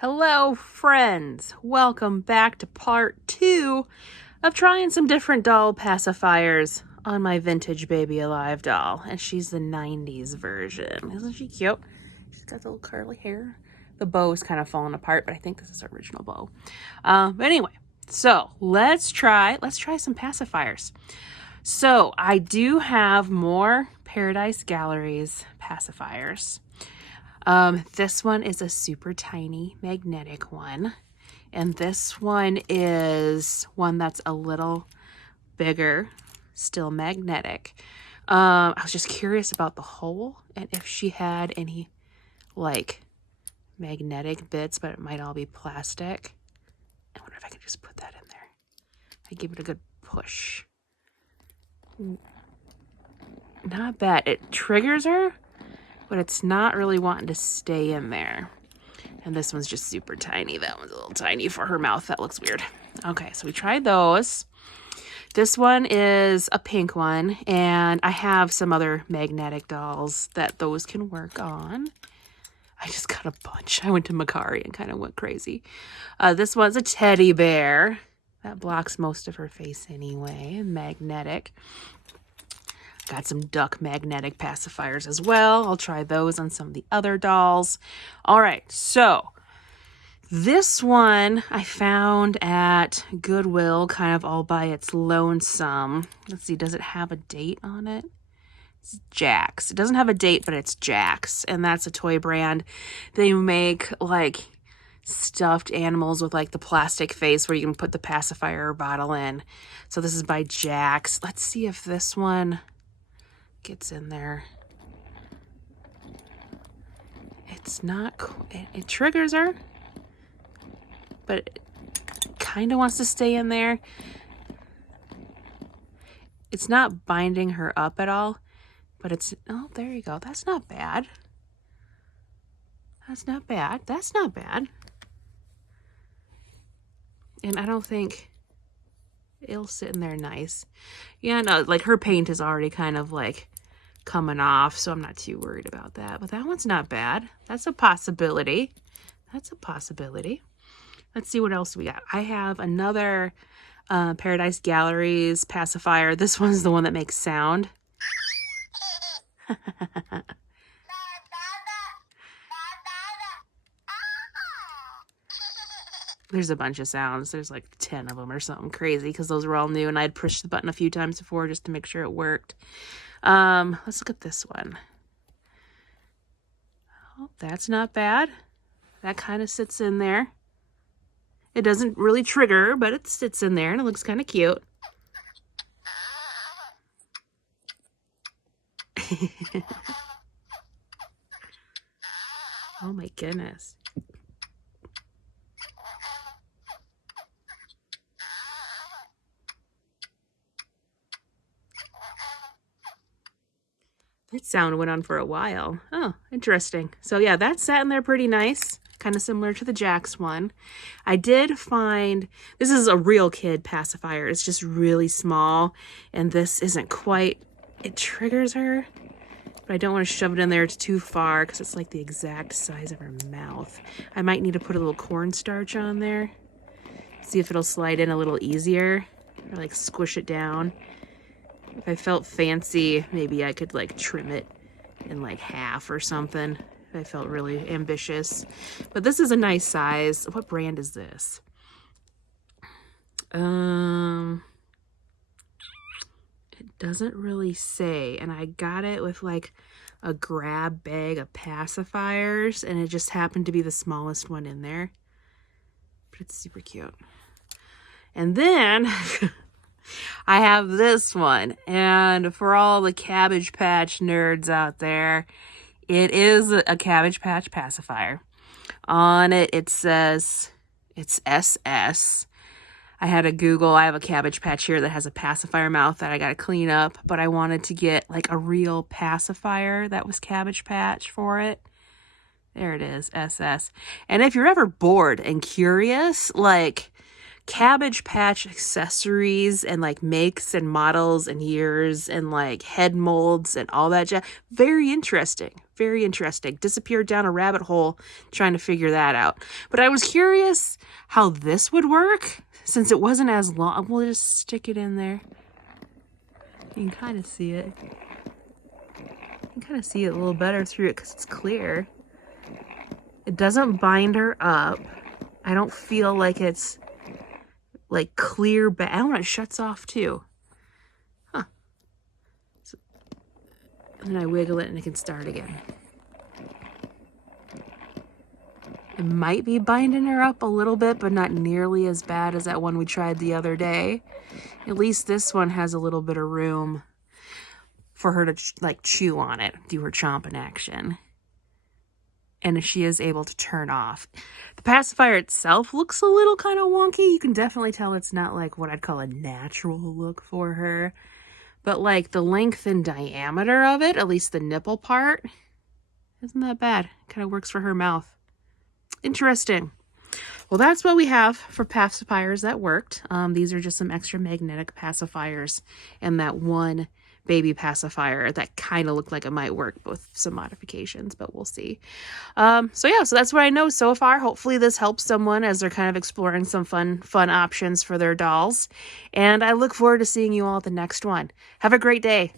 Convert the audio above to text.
Hello, friends. Welcome back to part 2 of trying some different doll pacifiers on my vintage Baby Alive doll. And she's the 90s version. Isn't she cute? She's got the little curly hair. The bow is kind of falling apart, but I think this is her original bow. But anyway, so let's try some pacifiers. So I do have more Paradise Galleries pacifiers. This one is a super tiny magnetic one. And this one is one that's a little bigger, still magnetic. I was just curious about the hole and if she had any like magnetic bits, but it might all be plastic. I wonder if I could just put that in there. I give it a good push. Not bad. It triggers her, but it's not really wanting to stay in there. And this one's just super tiny. That one's a little tiny for her mouth. That looks weird. Okay, so we tried those. This one is a pink one, and I have some other magnetic dolls that those can work on. I just got a bunch. I went to Macari and kind of went crazy. This one's a teddy bear. That blocks most of her face anyway, magnetic. Got some duck magnetic pacifiers as well. I'll try those on some of the other dolls. All right, so this one I found at Goodwill kind of all by its lonesome. Let's see, does it have a date on it? It's Jax. It doesn't have a date, but it's Jax, and that's a toy brand. They make like stuffed animals with like the plastic face where you can put the pacifier bottle in. So this is by Jax. Let's see if this one gets in there. It's not, it triggers her, but it kind of wants to stay in there. It's not binding her up at all, but it's, oh, there you go. That's not bad. That's not bad. That's not bad. And I don't think it'll sit in there nice. Yeah, no, like her paint is already kind of like coming off, so I'm not too worried about that. But that one's not bad. That's a possibility. That's a possibility. Let's see what else we got. I have another Paradise Galleries pacifier. This one's the one that makes sound. There's a bunch of sounds. There's like 10 of them or something crazy because those were all new and I'd pushed the button a few times before just to make sure it worked. Let's look at this one. Oh, that's not bad. That kind of sits in there. It doesn't really trigger, but it sits in there and it looks kind of cute. Oh my goodness. That sound went on for a while. Oh, interesting. So yeah, that sat in there pretty nice. Kind of similar to the Jax one. I did find, this is a real kid pacifier. It's just really small. And this isn't quite, it triggers her. But I don't want to shove it in there too far because it's like the exact size of her mouth. I might need to put a little cornstarch on there. See if it'll slide in a little easier. Or like squish it down. If I felt fancy, maybe I could like trim it in like half or something. If I felt really ambitious. But this is a nice size. What brand is this? It doesn't really say. And I got it with like a grab bag of pacifiers. And it just happened to be the smallest one in there. But it's super cute. And then I have this one, and for all the Cabbage Patch nerds out there, it is a Cabbage Patch pacifier. On it, it says it's SS. I had to Google, I have a Cabbage Patch here that has a pacifier mouth that I got to clean up, but I wanted to get like a real pacifier that was Cabbage Patch for it. There it is, SS. And if you're ever bored and curious, like Cabbage Patch accessories and like makes and models and years and like head molds and all that jazz. Very interesting. very interesting. Disappeared down a rabbit hole trying to figure that out. But I was curious how this would work since it wasn't as long. We'll just stick it in there. You can kind of see it. You can kind of see it a little better through it because it's clear. It doesn't bind her up. I don't feel like it's like clear, but oh, it shuts off too. Huh. So, and then I wiggle it and it can start again. It might be binding her up a little bit, but not nearly as bad as that one we tried the other day. At least this one has a little bit of room for her to like chew on it, do her chomping action. And she is able to turn off. The pacifier itself looks a little kind of wonky. You can definitely tell it's not like what I'd call a natural look for her. But like the length and diameter of it, at least the nipple part, isn't that bad. Kind of works for her mouth. Interesting. Well, that's what we have for pacifiers that worked. These are just some extra magnetic pacifiers and that one baby pacifier that kind of looked like it might work with some modifications, but we'll see. So that's what I know so far. Hopefully this helps someone as they're kind of exploring some fun options for their dolls. And I look forward to seeing you all at the next one. Have a great day.